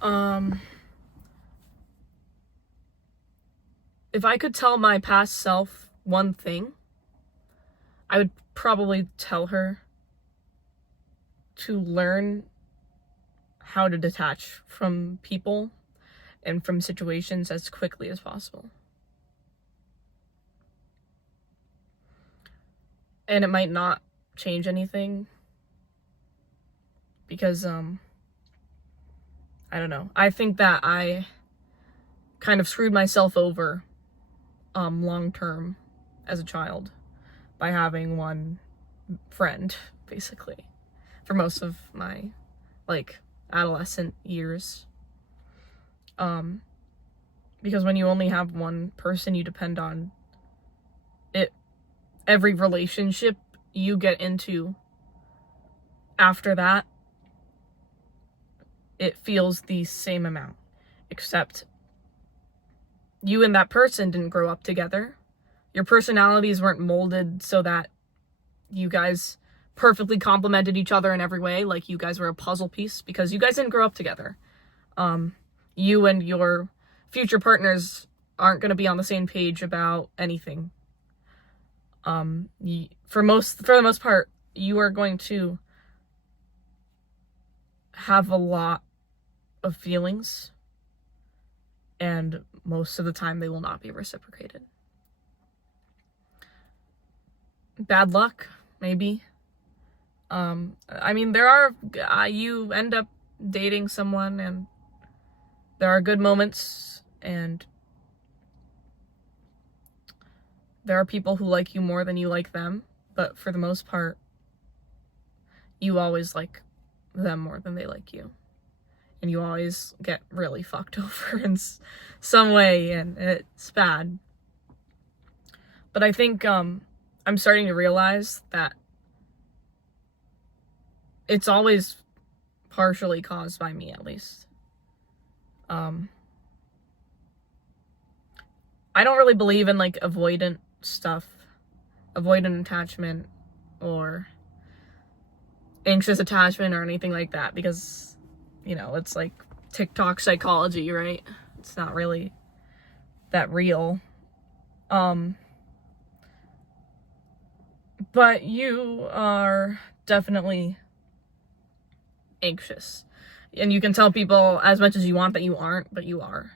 Um, if I could tell my past self one thing, I would probably tell her to learn how to detach from people and from situations as quickly as possible. And it might not change anything because, I don't know. I think that I kind of screwed myself over, long term as a child by having one friend, basically, for most of my, adolescent years. Because when you only have one person you depend on, every relationship you get into after that, it feels the same amount, except you and that person didn't grow up together. Your personalities weren't molded so that you guys perfectly complemented each other in every way, like you guys were a puzzle piece, because you guys didn't grow up together. You and your future partners aren't going to be on the same page about anything. For the most part, you are going to have a lot of feelings, and most of the time they will not be reciprocated. Bad luck, maybe. There are, you end up dating someone and there are good moments, and there are people who like you more than you like them, but for the most part, you always like them more than they like you. And you always get really fucked over in some way, and it's bad. But I think, I'm starting to realize that it's always partially caused by me, at least. I don't really believe in, avoidant stuff, avoidant attachment, or anxious attachment, or anything like that, because, it's like TikTok psychology, right? It's not really that real. But you are definitely anxious. And you can tell people as much as you want that you aren't, but you are.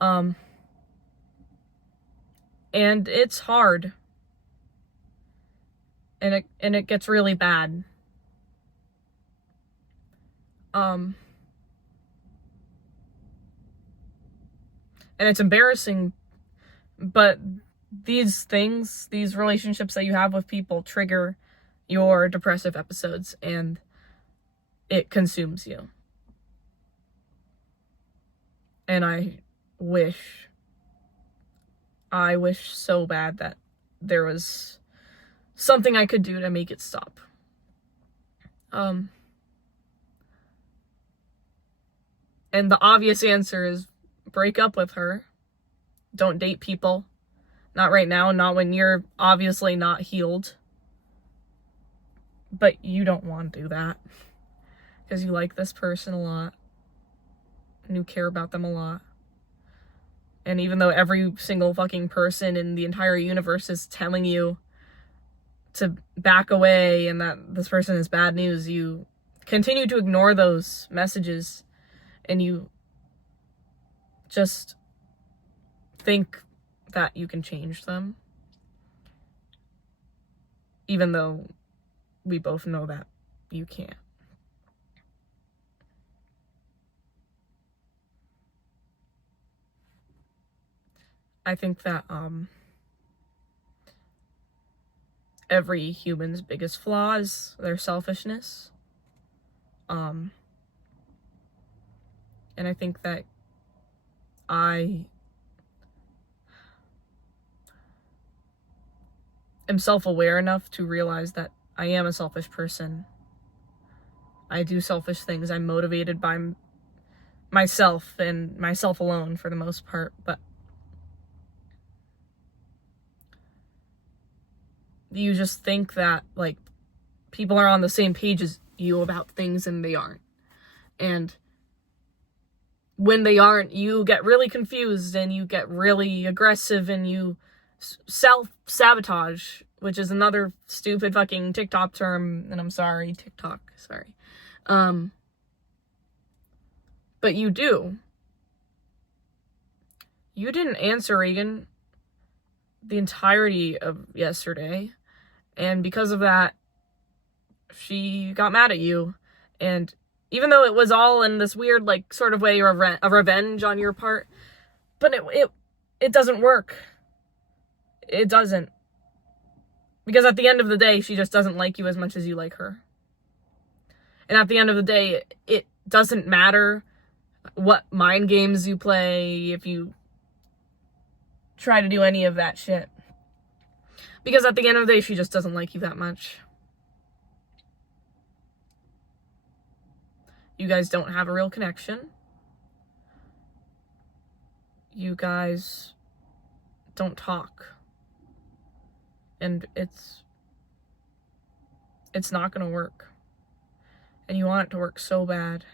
And it's hard. And it gets really bad. And it's embarrassing, but these relationships that you have with people trigger your depressive episodes, and it consumes you. And I wish so bad that there was something I could do to make it stop. And the obvious answer is break up with her. Don't date people. Not right now, not when you're obviously not healed. But you don't want to do that because you like this person a lot and you care about them a lot. And even though every single fucking person in the entire universe is telling you to back away and that this person is bad news, you continue to ignore those messages, and you just think that you can change them, even though we both know that you can't. I think that every human's biggest flaw is their selfishness. And I think that I am self-aware enough to realize that I am a selfish person. I do selfish things. I'm motivated by myself and myself alone for the most part, but you just think that, people are on the same page as you about things, and they aren't. And when they aren't, you get really confused and you get really aggressive and you self-sabotage, which is another stupid fucking TikTok term, and I'm sorry, TikTok, sorry. But you do. You didn't answer Reagan the entirety of yesterday, and because of that, she got mad at you. And even though it was all in this weird, like, sort of way of revenge on your part, but it doesn't work. It doesn't. Because at the end of the day, she just doesn't like you as much as you like her. And at the end of the day, it doesn't matter what mind games you play if you try to do any of that shit. Because at the end of the day, she just doesn't like you that much. You guys don't have a real connection. You guys don't talk. And it's not gonna work. And you want it to work so bad.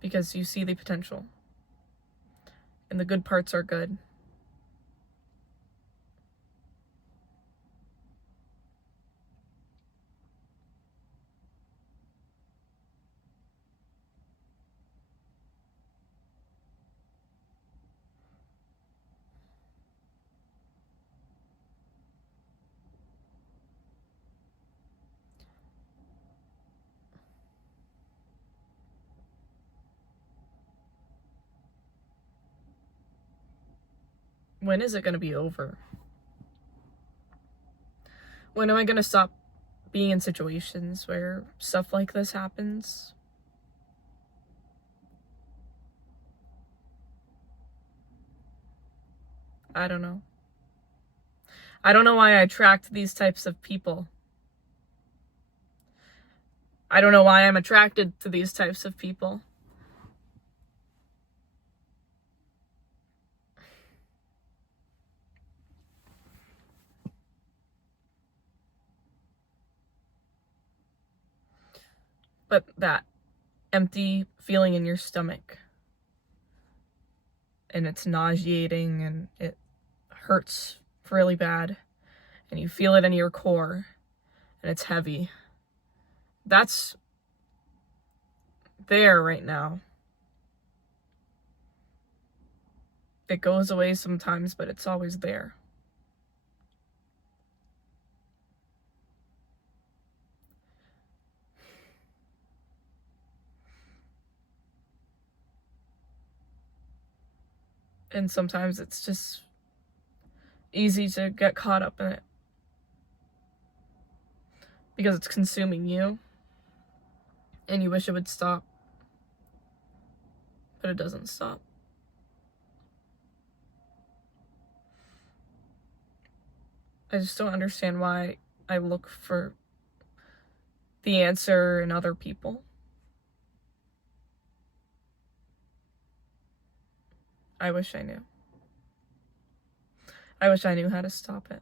Because you see the potential. And the good parts are good. When is it going to be over? When am I going to stop being in situations where stuff like this happens? I don't know. I don't know why I attract these types of people. I don't know why I'm attracted to these types of people. But that empty feeling in your stomach, and it's nauseating and it hurts really bad, and you feel it in your core, and it's heavy. That's there right now. It goes away sometimes, but it's always there. And sometimes it's just easy to get caught up in it. Because it's consuming you. And you wish it would stop. But it doesn't stop. I just don't understand why I look for the answer in other people. I wish I knew. I wish I knew how to stop it.